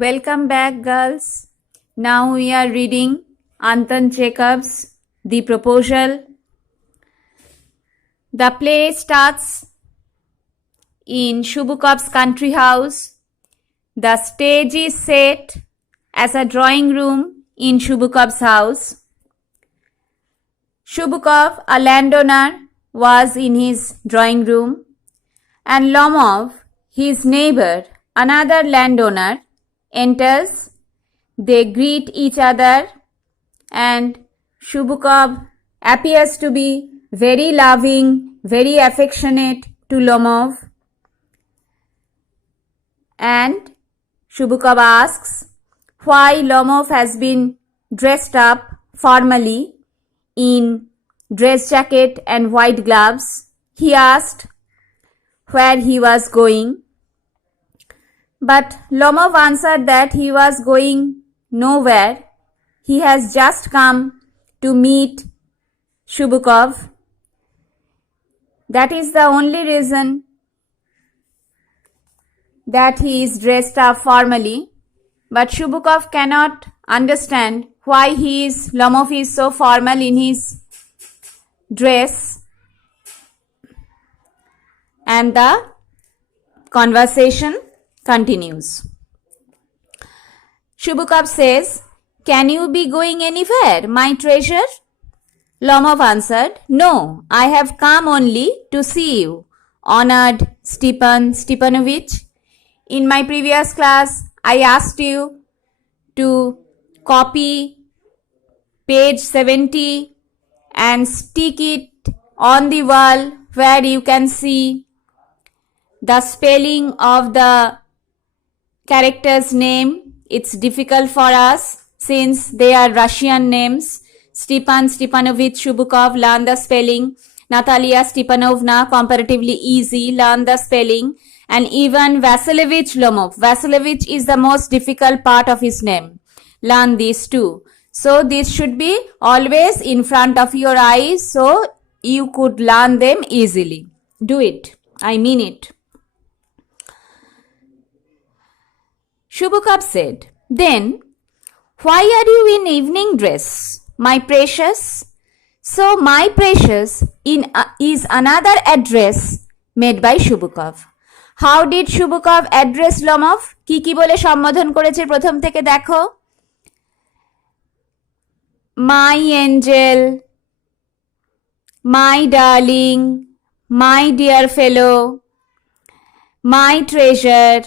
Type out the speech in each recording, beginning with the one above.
Welcome back, girls. Now we are reading Anton Chekhov's The Proposal. The play starts in Shubukov's country house. The stage is set as a drawing room in Shubukov's house. Shubukov, a landowner, was in his drawing room, and Lomov, his neighbor, another landowner, enters. They greet each other, and Shubukov appears to be very loving, very affectionate to Lomov. And Shubukov asks why Lomov has been dressed up formally in dress jacket and white gloves. He asked where he was going. But Lomov answered that he was going nowhere. He has just come to meet Shubukov. That is the only reason that he is dressed up formally. But Shubukov cannot understand why Lomov is so formal in his dress. And the conversation continues. Shubukov says, "Can you be going anywhere, my treasure?" Lomov answered, "No, I have come only to see you, honored Stepan Stepanovich. In my previous class, I asked you to copy page 70 and stick it on the wall where you can see the spelling of the character's name. It's difficult for us since they are Russian names. Stepan Stepanovich Shubukov, learn the spelling. Natalia Stepanovna, comparatively easy, learn the spelling. And even Vasilievich Lomov. Vasilievich is the most difficult part of his name. Learn these two. So this should be always in front of your eyes so you could learn them easily. Do it. I mean it. Shubukov said, "Then, why are you in evening dress, my precious?" So, my precious is another address made by Shubukov. How did Shubukov address Lomov? কি বলে সম্বোধন করেছে প্রথম থেকে দেখো। My angel, my darling, my dear fellow, my treasure.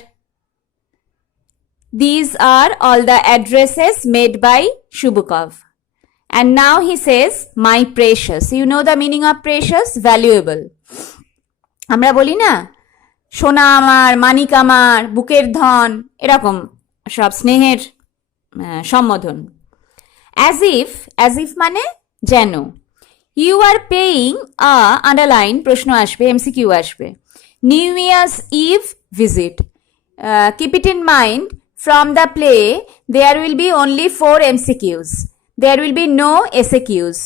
These are all the addresses made by Shubukov. And now he says, my precious. You know the meaning of precious? Valuable. আমরা বলি না, সোনা আমার, মানিক আমার, বুকের ধন, এরকম সব স্নেহের সম্বোধন। As if মানে যেন। You are paying a underline প্রশ্ন আসবে, MCQ আসবে। New Year's Eve visit. Keep it in mind, from the play, there will be only 4 MCQs. There will be no SAQs.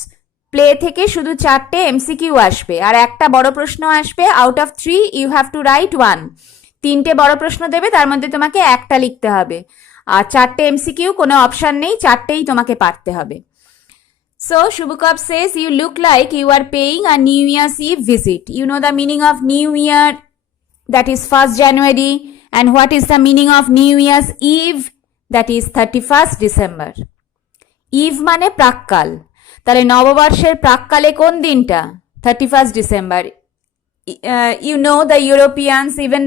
Play থেকে শুধু 4টে MCQ আসবে আর একটা বড় প্রশ্ন আসবে। Out of 3 you have to write 1. 3টে বড় প্রশ্ন দেবে, তার মধ্যে তোমাকে একটা লিখতে হবে। আর 4টে MCQ, কোনো অপশন নেই, 4টেই তোমাকে পারতে হবে। So Shubukov says, you look like you are paying a New Year's Eve visit. You know the meaning of New Year, that is 1st January. And what is the meaning of New Year's Eve? That is 31st December. Eve মানে প্রাক্কাল। তাহলে নববর্ষের প্রাক্কালে কোন দিনটা? 31st December. You know the Europeans, even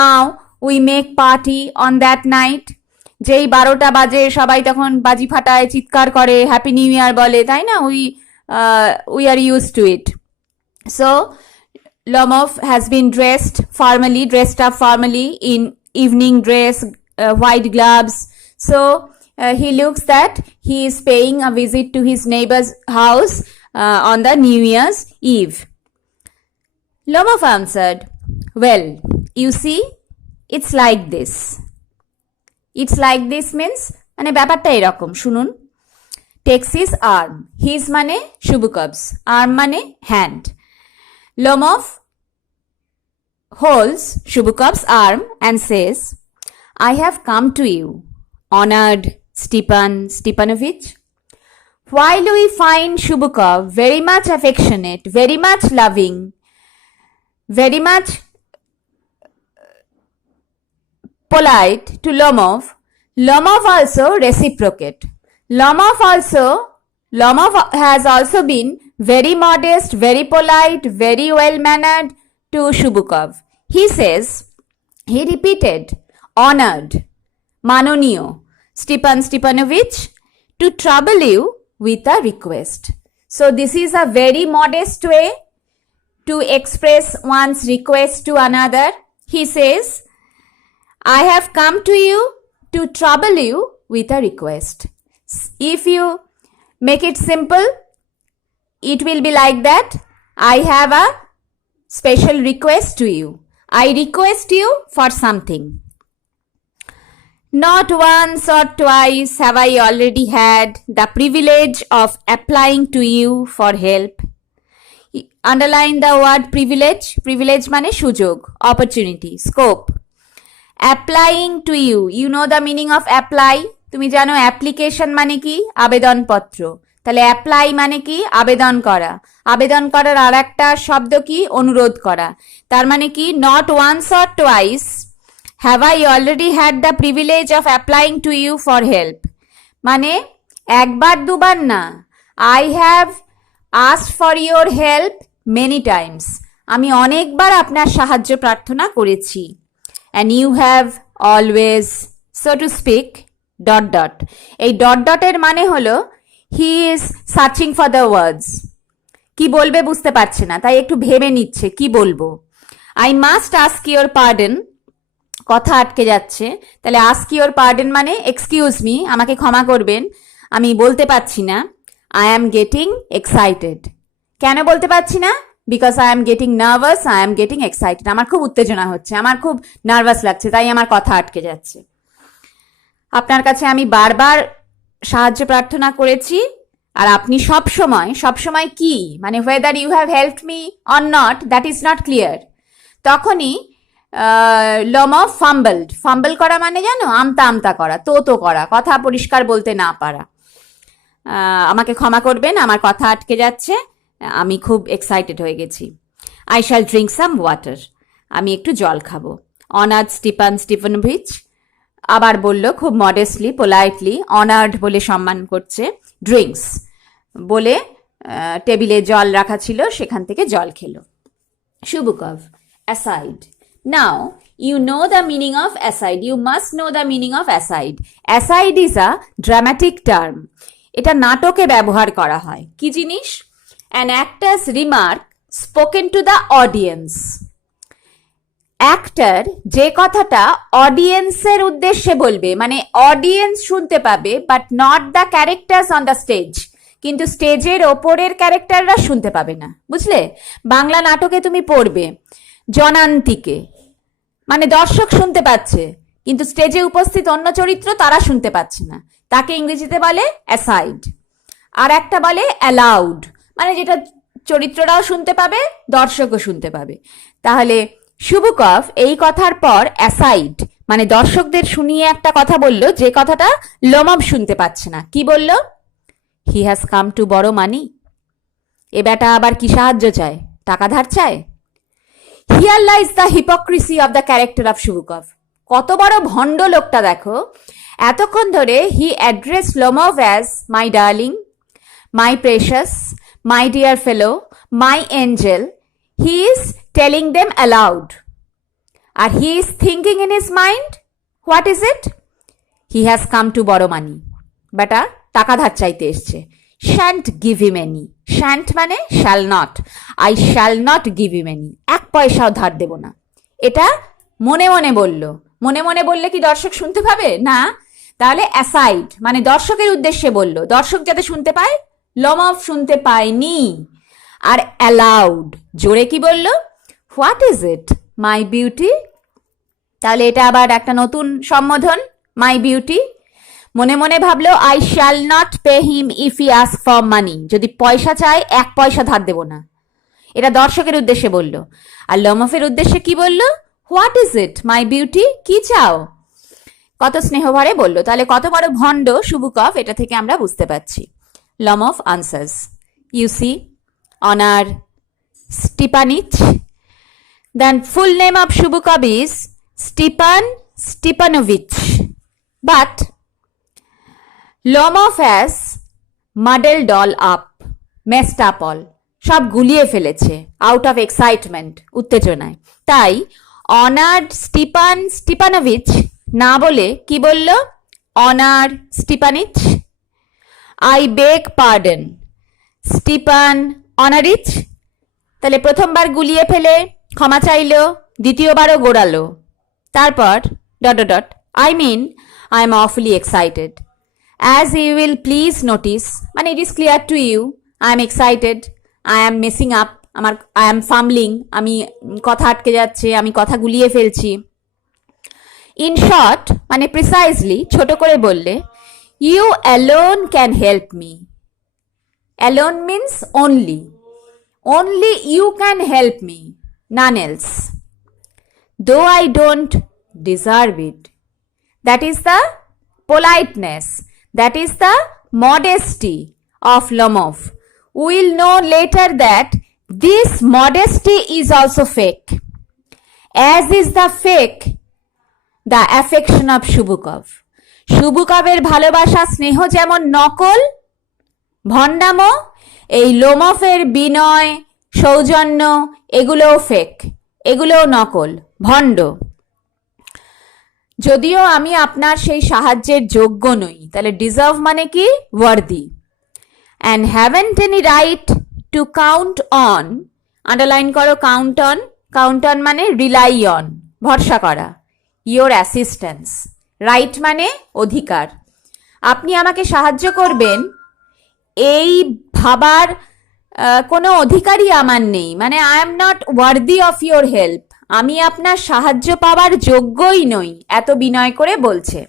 now we make party on that night. যেই 12টা বাজে সবাই তখন বাজি ফাটায়, চিৎকার করে, হ্যাপি নিউ ইয়ার বলে, তাই না? We are used to it. So Lomov has been dressed up formally in evening dress, white gloves. So he looks that he is paying a visit to his neighbor's house on the New Year's Eve. Lomov answered, "Well, you see, it's like this." It's like this means মানে ব্যাপারটা এরকম, শুনুন। Takes his arm. His মানে Shubukov's, arm মানে hand. Lomov holds Shubukov's arm and says, "I have come to you honored Stepan Stepanovich. While we find Shubukov very much affectionate, very much loving, very much polite to Lomov, Lomov also reciprocate. Lomov has also been very modest, very polite, very well-mannered to Shubukov. He says, he repeated, honored, Manoniyo, Stepan Stepanovich, to trouble you with a request. So this is a very modest way to express one's request to another. He says, I have come to you to trouble you with a request. If you make it simple, it will be like that. I have a special request to you. I request you for something. Not once or twice have I already had the privilege of applying to you for help. Underline the word privilege. Privilege মানে সুযোগ, opportunity, scope. Applying to you. You know the meaning of apply? তুমি জানো application মানে কি? আবেদনপত্র। তাহলে apply মানে কি? আবেদন করা। আবেদন করার আর একটা শব্দ কি? অনুরোধ করা। তার মানে কি? Not once or twice have I already had the privilege of applying to you for help. মানে একবার দুবার না। I have asked for your help many times. আমি অনেকবার আপনার সাহায্য প্রার্থনা করেছি। And you have always, so to speak, ... এই ... এর মানে হলো he is searching for the words. কি বলবে বুঝতে পারছে না, তাই একটু ভেবে নিচ্ছে কি বলবো। I must ask your pardon. কথা আটকে যাচ্ছে, তাহলে ask your pardon মানে excuse me, আমাকে ক্ষমা করবেন, আমি বলতে পারছি না। I am getting excited. কেন বলতে পারছি না? Because I am getting nervous, I am getting excited. আমার খুব উত্তেজনা হচ্ছে, আমার খুব নার্ভাস লাগছে, তাই আমার কথা আটকে যাচ্ছে। আপনার কাছে আমি বারবার সাহায্য প্রার্থনা করেছি, আর আপনি সবসময় কি মানে whether you have helped me or not, that is not clear. তখনই Lomov ফাম্বল করা মানে জানো, আমতা করা, তো করা, কথা পরিষ্কার বলতে না পারা। আমাকে ক্ষমা করবেন, আমার কথা আটকে যাচ্ছে, আমি খুব এক্সাইটেড হয়ে গেছি। I shall drink some water. আমি একটু জল খাবো। অনার্ড স্টিপান স্টিফানোভিচ আবার বলল খুব মডেস্টলি, পোলাইটলি, অনার্ড বলে সম্মান করছে, ড্রিঙ্কস বলে টেবিলে জল রাখা ছিল, সেখান থেকে জল খেলো। Shubukov, aside. Now, you know the meaning of aside. You must know the meaning of aside. Aside is a dramatic term. এটা নাটকে ব্যবহার করা হয়। কি জিনিস? An actor's remark spoken to the audience. Actor যে কথাটা অডিয়েন্সের উদ্দেশ্যে বলবে, মানে অডিয়েন্স শুনতে পাবে, but not the characters on the stage, কিন্তু স্টেজের ওপরের ক্যারেক্টাররা শুনতে পাবে না। বুঝলে? বাংলা নাটকে তুমি পড়বে জনান্তিকে, মানে দর্শক শুনতে পাচ্ছে, কিন্তু স্টেজে উপস্থিত অন্য চরিত্র তারা শুনতে পাচ্ছে না, তাকে ইংরেজিতে বলে অ্যাসাইড। আর একটা বলে অ্যালাউড, মানে যেটা চরিত্ররাও শুনতে পাবে, দর্শকও শুনতে পাবে। তাহলে শুভকভ এই কথার পর অ্যাসাইড মানে দর্শকদের শুনিয়ে একটা কথা বলল, যে কথাটা লোমভ শুনতে পাচ্ছে না। কি বলল? হি হ্যাজ কাম টু বড় মানি। এ বেটা আবার কি সাহায্য চায়? টাকা ধার চায়? Here lies the hypocrisy of the character of Chubukov. কত বড় ভণ্ড লোকটা দেখো। এতক্ষণ ধরে he address Lomov as my darling, my precious, my dear fellow, my angel. He is telling them aloud. And he is thinking in his mind, what is it? He has come to borrow money. বেটা টাকা ধার চাইতে এসছে। Shan't give him any. Shan't মানে shall not. I shall not give him any. এক পয়সাও ধার দেব না। এটা মনে মনে বলল। মনে মনে বললে কি দর্শক শুনতে পাবে? না। তাহলে অ্যাসাইড মানে দর্শকের উদ্দেশ্যে বলল, দর্শক যাতে শুনতে পায়। লোমভ শুনতে পায়নি। আর অ্যালাউড জোরে কি বলল? What is it my beauty? তাহলে এটা আবার একটা নতুন সম্বোধন, মাই বিউটি। মনে মনে ভাবলো I shall not pay him if he ask for money. যদি পয়সা চায় এক পয়সা ধার দেব না। এটা দর্শকের উদ্দেশ্যে বলল। আর লোমভের উদ্দেশ্যে কি বলল? What is it my beauty? কি চাও? কত স্নেহ ভরে বললো। তাহলে কত বড় ভণ্ড শুভকভ এটা থেকে আমরা বুঝতে পারছি। Lomov answers, you see, honour Stepanich. Then full name of Shubukov is Stepan Stepanovich. But Lomov has muddled all up, messed up all. সব গুলিয়ে ফেলেছে আউট অফ এক্সাইটমেন্ট, উত্তেজনায়। তাই অনার্ড স্টিপান স্টিপানোভিচ না বলে কি বলল? Honour Stepanich. I beg pardon Stepan অনারিচ। তাহলে প্রথমবার গুলিয়ে ফেলে ক্ষমা চাইলো, দ্বিতীয়বারও গোড়ালো। তারপর dot dot dot, I mean I am awfully excited. As you will please notice, মানে it is clear to you, I am excited, I am messing up, I am fumbling, আমি কথা আটকে যাচ্ছে, আমি কথা গুলিয়ে ফেলছি। ইন শর্ট, মানে প্রিসাইজলি, ছোট করে বললে, you alone can help me. Alone means only, only you can help me, none else, though I don't deserve it. That is the politeness, that is the modesty of Lomov. We will know later that this modesty is also fake, as is the fake the affection of Shubukov. শুভকবের ভালোবাসা স্নেহ যেমন নকল, ভণ্ডামো, এই লোমফের বিনয় সৌজন্য এগুলোও fake, এগুলোও নকল, ভণ্ড। যদিও আমি আপনার সেই সাহায্যের যোগ্য নই, তাহলে ডিজার্ভ মানে কি? Worthy. And haven't any right to count on, underline করো কাউন্ট অন, কাউন্ট অন মানে রিলাই অন, ভরসা করা, ইয়োর অ্যাসিস্ট্যান্স, রাইট মানে অধিকার, আপনি আমাকে সাহায্য করবেন এই ভাবার কোনো অধিকারই আমার নেই, মানে I am not worthy of your help, আমি আপনার সাহায্য পাওয়ার যোগ্যই নই, এত বিনয় করে বলছে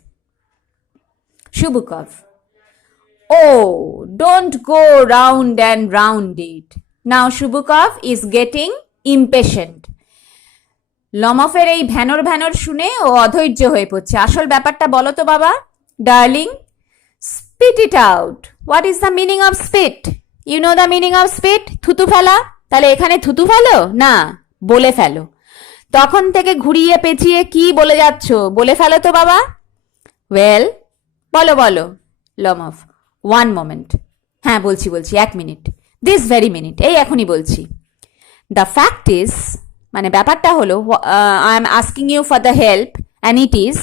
Chubukov. Oh don't go round and round it. Now Chubukov is getting impatient. লমফের এই ভ্যানর ভ্যানর শুনে ও অধৈর্য হয়ে পড়ছে। আসল ব্যাপারটা বলো তো বাবা। Darling, spit it out. What is the meaning of spit? You know the meaning of spit? থুতু ফেলা। তাহলে এখানে থুতু ফেলো না, বলে ফেলো। তখন থেকে ঘুরিয়ে পেঁচিয়ে কি বলে যাচ্ছ, বলে ফেলো তো বাবা। ওয়েল, বলো বলো। লমফ, 1 moment. হ্যাঁ বলছি বলছি, 1 minute, দিস ভেরি মিনিট, এই এখনই বলছি। দ্য ফ্যাক্ট ইজ, মানে ব্যাপারটা হলো, I am asking you for the help and it is,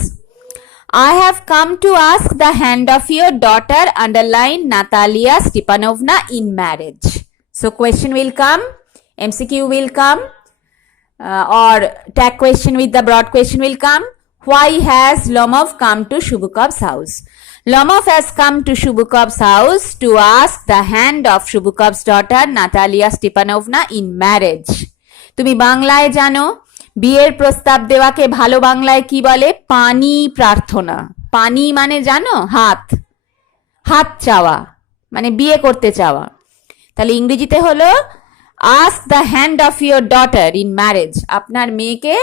I have come to ask the hand of your daughter, underline Natalia Stepanovna, in marriage. So question will come, MCQ will come, or tag question with the broad question will come. Why has Lomov come to Shubukov's house? Lomov has come to Shubukov's house to ask the hand of Shubukov's daughter, Natalia Stepanovna, in marriage. তুমি বাংলায় জানো বিয়ের প্রস্তাব দেওয়াকে ভালো বাংলায় কি বলে? পানি প্রার্থনা। পানি মানে জানো? হাত, হাত চাওয়া, মানে বিয়ে করতে চাওয়া। তাহলে ইংরেজিতে হলো ask the hand of your daughter in marriage, আপনার মেয়েকে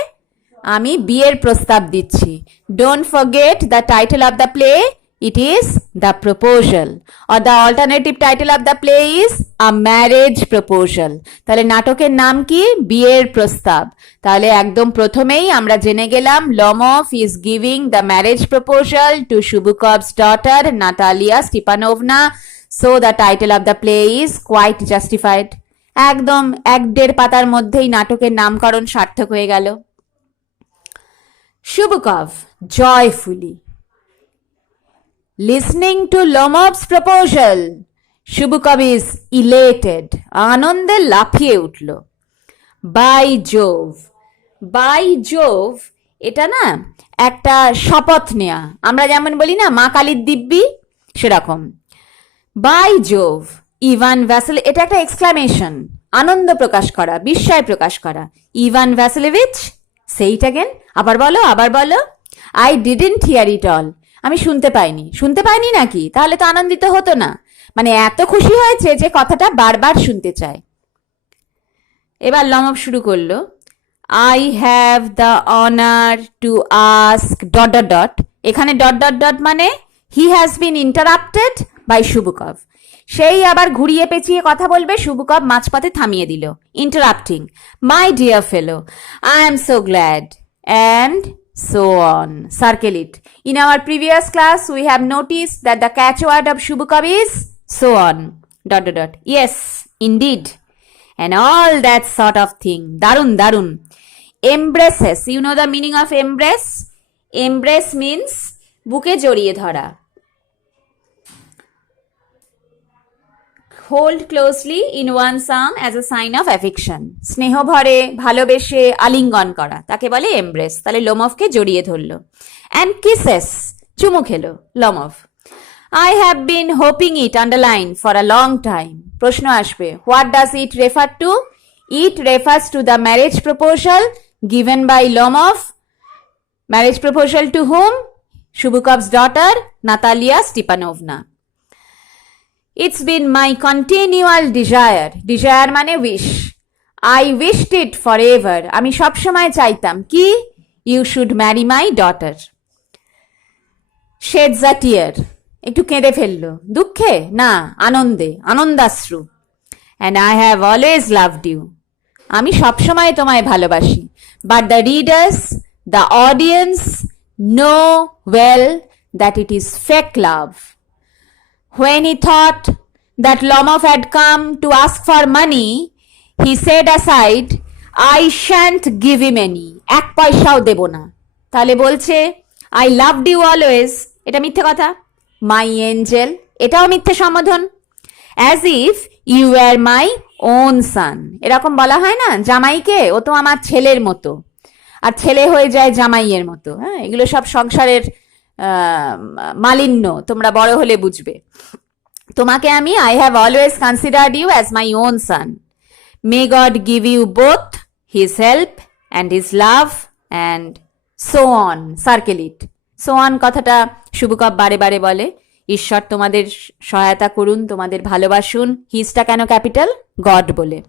আমি বিয়ের প্রস্তাব দিচ্ছি। Don't forget the title of the play, it is the proposal, or the alternative title of the play is a marriage proposal. তাহলে নাটকের নাম কি? বিয়ের প্রস্তাব। তাহলে একদম প্রথমেই আমরা জেনে গেলাম Lomov is giving the marriage proposal to Shubukov's daughter Natalia Stepanovna, so the title of the play is quite justified. একদম 1-1.5 পাতার মধ্যেই নাটকের নামকরণ সার্থক হয়ে গেল। Shubukov joyfully listening to Lomov's proposal, Shubukov is elated, আনন্দে লাফিয়ে উঠল। বাই জোভ, বাই জোভ এটা না একটা শপথ নেয়া, আমরা যেমন বলি না মা কালীর দিব্যি, সেরকম। বাই জোভ, ইভান ভ্যাসেল, এটা একটা এক্সক্লামেশন, আনন্দ প্রকাশ করা, বিস্ময় প্রকাশ করা। ইভান ভ্যাসেলেভিচ, সেইট অ্যাগেন, আবার বলো আবার বলো। I didn't here it all, আমি শুনতে পাইনি। শুনতে পাইনি নাকি? তাহলে তো আনন্দিত হতো না, মানে এত খুশি হয়েছে যে কথাটা বারবার শুনতে চায়। এবার লমভ শুরু করলো, I have the honour to ask dot dot dot, এখানে ডট ডট ডট মানে he has been interrupted by Chubukov. সেই আবার ঘুরিয়ে পেঁচিয়ে কথা বলবে, শুভকভ মাঝপথে থামিয়ে দিল। Interrupting, my dear fellow, I am so glad, and so on. Circle it. In our previous class, we have noticed that the catchword of Shubhakov is so on. Dot dot dot. Yes, indeed. And all that sort of thing. Darun, darun. Embraces. You know the meaning of embrace? Embrace means বুকে জড়িয়ে ধরা। Hold closely in one's arm as a sign of affection. স্নেহ ভরে ভালোবেসে আলিঙ্গন করা, তাকে বলে এমব্রেস। তাহলে লোমফকে জড়িয়ে ধরলো। অ্যান্ড কিসেস, চুমু খেলো লোমফ। I have been hoping it underline for a long time. প্রশ্ন আসবে, what does it refer to? It refers to the marriage proposal given by Lomov. Marriage proposal to whom? Shubhakov's daughter, Natalia Stepanovna. It's been my continual desire. Desire মানে wish. I wished it forever. আমি সবসময় চাইতাম কি? You should marry my daughter. Sheds a tear. একটু কেঁদে ফেললো। দুঃখে? না, আনন্দে, আনন্দাশ্রু। And I have always loved you. আমি সবসময় তোমায় ভালোবাসি। But the readers, the audience know well that it is fake love. When he thought that Lomov had come to ask for money, he said aside, I shan't give him any. এক পয়সাও দেব না। তাহলে বলছে, I loved you always. এটা মিথ্যে কথা। My angel, এটাও মিথ্যে সম্বোধন। As if you were my own son. এরকম বলা হয় না জামাইকে, ও তো আমার ছেলের মতো। আর ছেলে হয়ে যায় জামাইয়ের মতো। হ্যাঁ, এগুলো সব সংসারের মালিন্য, তোমরা বড় হলে বুঝবে। তোমাকে আমি I have always considered you as my own son. May God give you both his help and his love and so on. Circle it. So on কথাটা শুভকভ বারে বারে বলে, ঈশ্বর তোমাদের সহায়তা করুন, তোমাদের ভালোবাসুন। হিজটা কেন ক্যাপিটাল? গড বলে।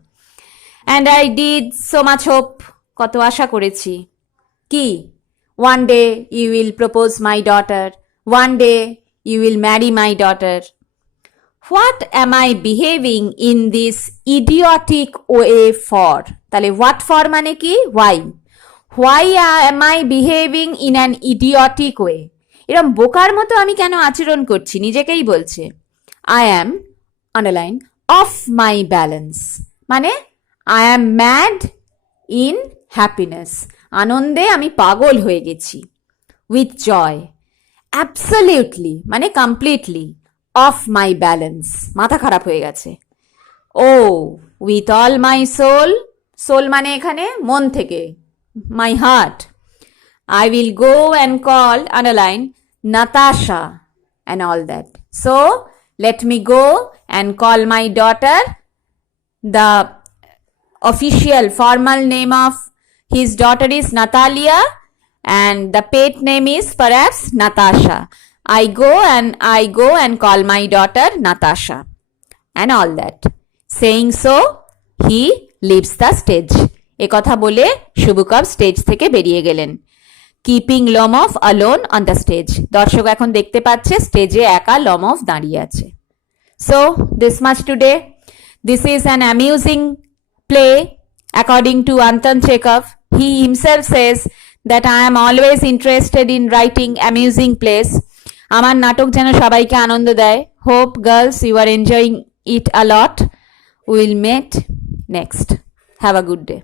And I did so much hope. কত আশা করেছি। কি? One day you will propose my daughter. One day you will marry my daughter. What am I behaving in this idiotic way for? তাহলে what for মানে কি? Why? Why am I behaving in an idiotic way? এরকম বোকার মতো আমি কেন আচরণ করছি? নিজেকেই বলছে। I am, underline, off my balance. মানে I am mad in happiness. আনন্দে আমি পাগল হয়ে গেছি। With joy. Absolutely মানে completely. Off my balance. মাথা খারাপ হয়ে গেছে। Oh, with all my soul. Soul মানে এখানে মন থেকে। My heart. I will go and call, underline, Natasha and all that. So, let me go and call my daughter. The official formal name of his daughter is Natalia and the pet name is perhaps Natasha. I go and call my daughter Natasha and all that. Saying so, he leaves the stage. এ কথা বলে শুভকভ stage থেকে বেরিয়ে গেলেন। Keeping Lomov alone on the stage. দর্শক এখন দেখতে পাচ্ছে স্টেজে একা লমফ দাঁড়িয়ে আছে। So this much today. This is an amusing play according to Anton Chekhov. He himself says that I am always interested in writing amusing plays. আমার নাটক যেন সবাইকে আনন্দ দেয়। Hope girls you are enjoying it a lot. Will meet next. Have a good day.